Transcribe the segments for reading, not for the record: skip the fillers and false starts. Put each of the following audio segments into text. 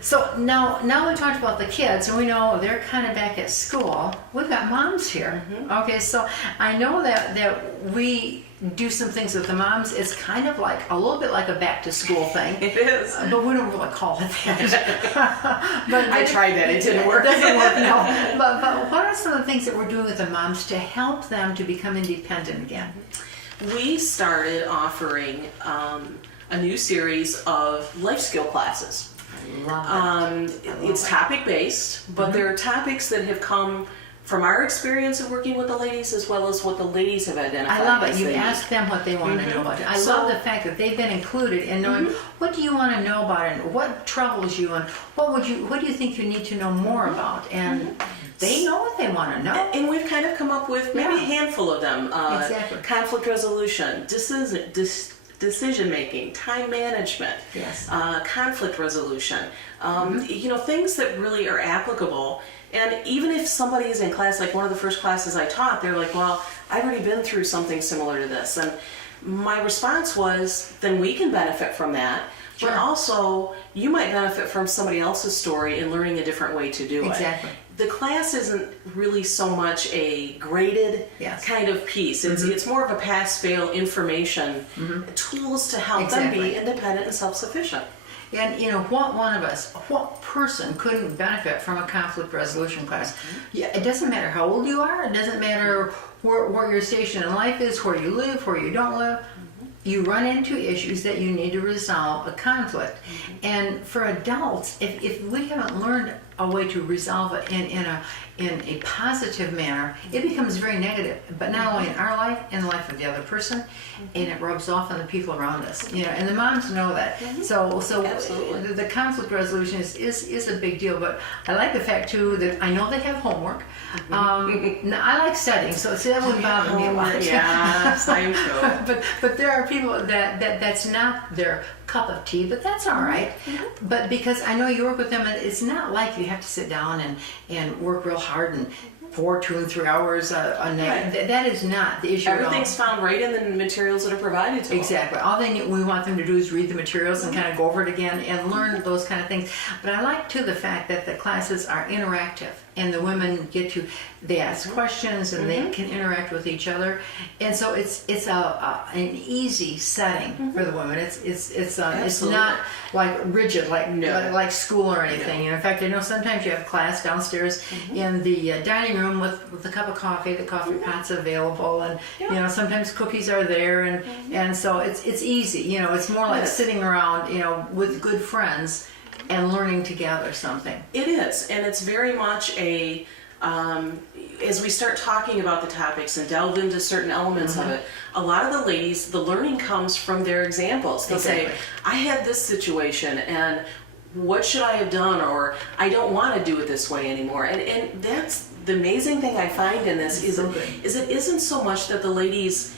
So now we talked about the kids, and we know they're kind of back at school. We've got moms here. Okay, so I know that we do some things with the moms. It's kind of like a little bit like a back to school thing. It is. But we don't really call it that. But I tried that. It didn't work. It doesn't work, no. But what are some of the things that we're doing with the moms to help them to become independent again? We started offering a new series of life skill classes. It's topic based, but there are topics that have come from our experience of working with the ladies as well as what the ladies have identified. I love it. You ask them what they want to know about it. I love the fact that they've been included in knowing what do you want to know about it, and what troubles you, and what do you think you need to know more about, and they know what they want to know. And we've kind of come up with maybe a handful of them. Exactly. Conflict resolution, decision making, time management, Yes. Conflict resolution, things that really are applicable. And even if somebody is in class, like one of the first classes I taught, they're like, well, I've already been through something similar to this. And my response was, then we can benefit from that. Sure. But also, you might benefit from somebody else's story and learning a different way to do it. Exactly. The class isn't really so much a graded kind of piece. It's more of a pass-fail information, tools to help them be independent and self-sufficient. And what person couldn't benefit from a conflict resolution class? Yeah, it doesn't matter how old you are. It doesn't matter where your station in life is, where you live, where you don't live. You run into issues that you need to resolve a conflict. And for adults, if we haven't learned a way to resolve it in a positive manner, it becomes very negative. But not only in our life, in the life of the other person, and it rubs off on the people around us. And the moms know that. So Absolutely. the conflict resolution is a big deal. But I like the fact too that I know they have homework. Now, I like studying, so that wouldn't bother me a lot. Yeah, same too. But there are people that's not their cup of tea, but that's all right. But because I know you work with them, it's not like you have to sit down and work real hard and 4, 2, and 3 hours a night. Right. That is not the issue. Everything's found right in the materials that are provided to them. Exactly. All we want them to do is read the materials and kind of go over it again and learn those kind of things. But I like too the fact that the classes are interactive and the women they ask questions and they can interact with each other, and so it's an easy setting for the women. It's not like rigid like school or anything. And in fact, I know sometimes you have class downstairs in the dining room with a cup of coffee. The coffee pot's available, and sometimes cookies are there, and so it's easy. It's more like sitting around with good friends and learning together something. It is, and it's very much as we start talking about the topics and delve into certain elements of it, a lot of the ladies, the learning comes from their examples. They'll say, I had this situation, and what should I have done, or I don't want to do it this way anymore. And that's the amazing thing I find in this is it isn't so much that the ladies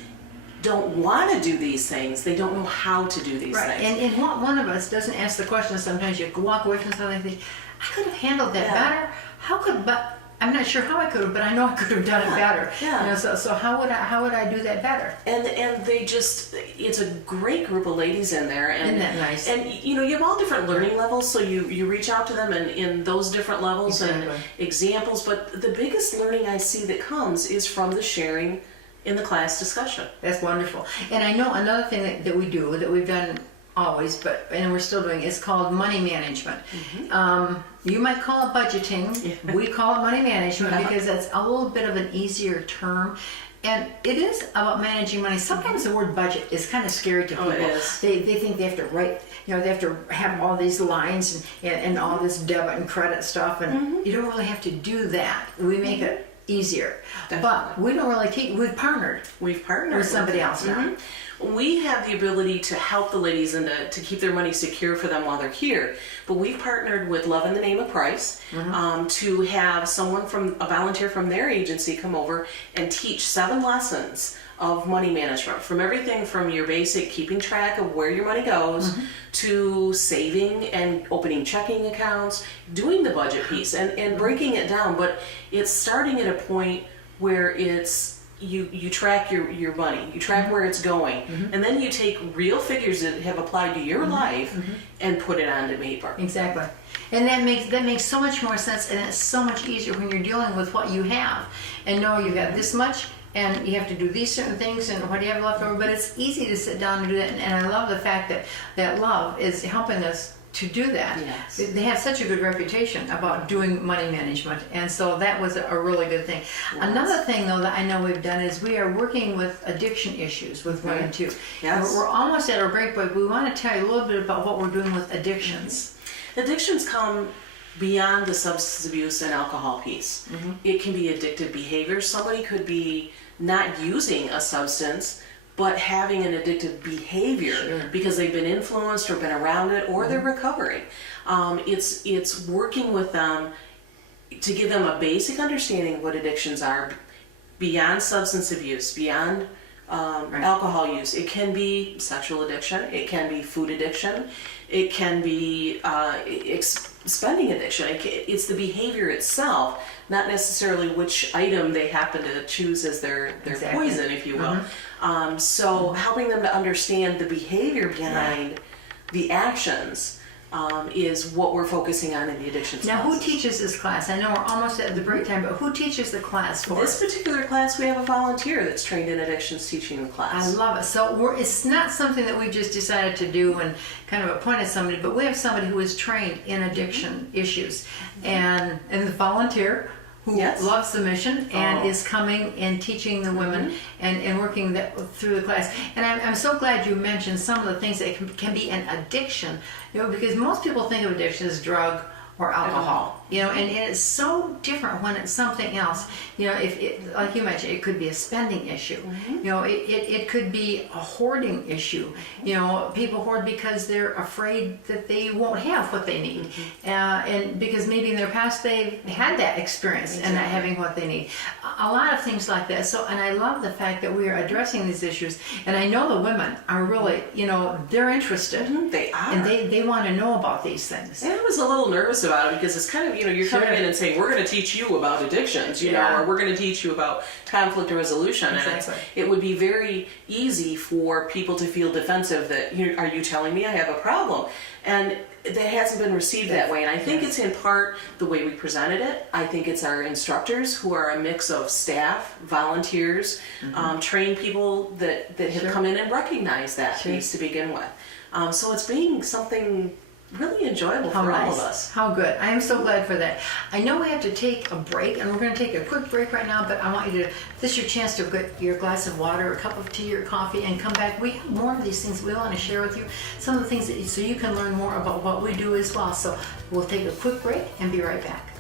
don't want to do these things, they don't know how to do these things. And one of us doesn't ask the question. Sometimes you walk away from something and think, I could have handled that better. But I'm not sure how I could have, but I know I could have done it better. So how would I do that better? And they just, it's a great group of ladies in there. And, isn't that nice? And you have all different learning levels, so you reach out to them in those different levels and examples. But the biggest learning I see that comes is from the sharing in the class discussion. That's wonderful. And I know another thing that we do, that we've done always, and we're still doing, is called money management. You might call it budgeting. We call it money management because that's a little bit of an easier term. And it is about managing money. Sometimes the word budget is kind of scary to people. It is. They think they have to write, they have to have all these lines and all this debit and credit stuff, and you don't really have to do that. We make it easier. Definitely. But we don't really teach. We've partnered with somebody else now. We have the ability to help the ladies and to keep their money secure for them while they're here. But we've partnered with Love in the Name of Price to have a volunteer from their agency come over and teach 7 lessons of money management, from everything from your basic keeping track of where your money goes to saving and opening checking accounts, doing the budget piece and breaking it down. But it's starting at a point where it's you track your money, you track where it's going, and then you take real figures that have applied to your life and put it onto paper. Exactly. And that makes so much more sense, and it's so much easier when you're dealing with what you have and know you've got this much and you have to do these certain things and what do you have left over. But it's easy to sit down and do that, and I love the fact that Love is helping us to do that. Yes. They have such a good reputation about doing money management, and so that was a really good thing. Yes. Another thing though that I know we've done is we are working with addiction issues with women too. Yes. We're almost at our break, but we want to tell you a little bit about what we're doing with addictions. Addictions come beyond the substance abuse and alcohol piece. It can be addictive behavior. Somebody could be not using a substance, but having an addictive behavior because they've been influenced or been around it, or they're recovering. It's working with them to give them a basic understanding of what addictions are beyond substance abuse, beyond alcohol use. It can be sexual addiction, it can be food addiction, it can be spending addiction. It's the behavior itself, not necessarily which item they happen to choose as their poison, if you will. So helping them to understand the behavior behind the actions is what we're focusing on in the addictions Now, who classes. teaches this class? I know we're almost at the break time, but who teaches the class for This us? particular class, we have a volunteer that's trained in addictions teaching the I class. love it. So it's not something that we just decided to do and kind of appointed somebody, but we have somebody who is trained in addiction issues and the volunteer who Yes. loves the mission and is coming and teaching the women and working through the class. And I'm so glad you mentioned some of the things that can be an addiction, because most people think of addiction as drug or alcohol, and it's so different when it's something else. If it, like you mentioned, it could be a spending issue. It could be a hoarding issue. People hoard because they're afraid that they won't have what they need, and because maybe in their past they've had that experience and not having what they need. A lot of things like that. So, and I love the fact that we are addressing these issues, and I know the women are really, they're interested. They are. And they want to know about these things. And I was a little nervous about it because it's kind of, you're coming in and saying, we're going to teach you about addictions, or we're going to teach you about conflict resolution. Exactly. And it would be very easy for people to feel defensive that, are you telling me I have a problem? And that hasn't been received that way. And I think it's in part the way we presented it. I think it's our instructors who are a mix of staff, volunteers, trained people that have come in and recognized that piece to begin with. So it's being something really enjoyable for all of us. How good. I am so glad for that. I know we have to take a break, and we're going to take a quick break right now, but I want you to, this is your chance to get your glass of water, a cup of tea, or coffee, and come back. We have more of these things we want to share with you, some of the things so you can learn more about what we do as well. So we'll take a quick break and be right back.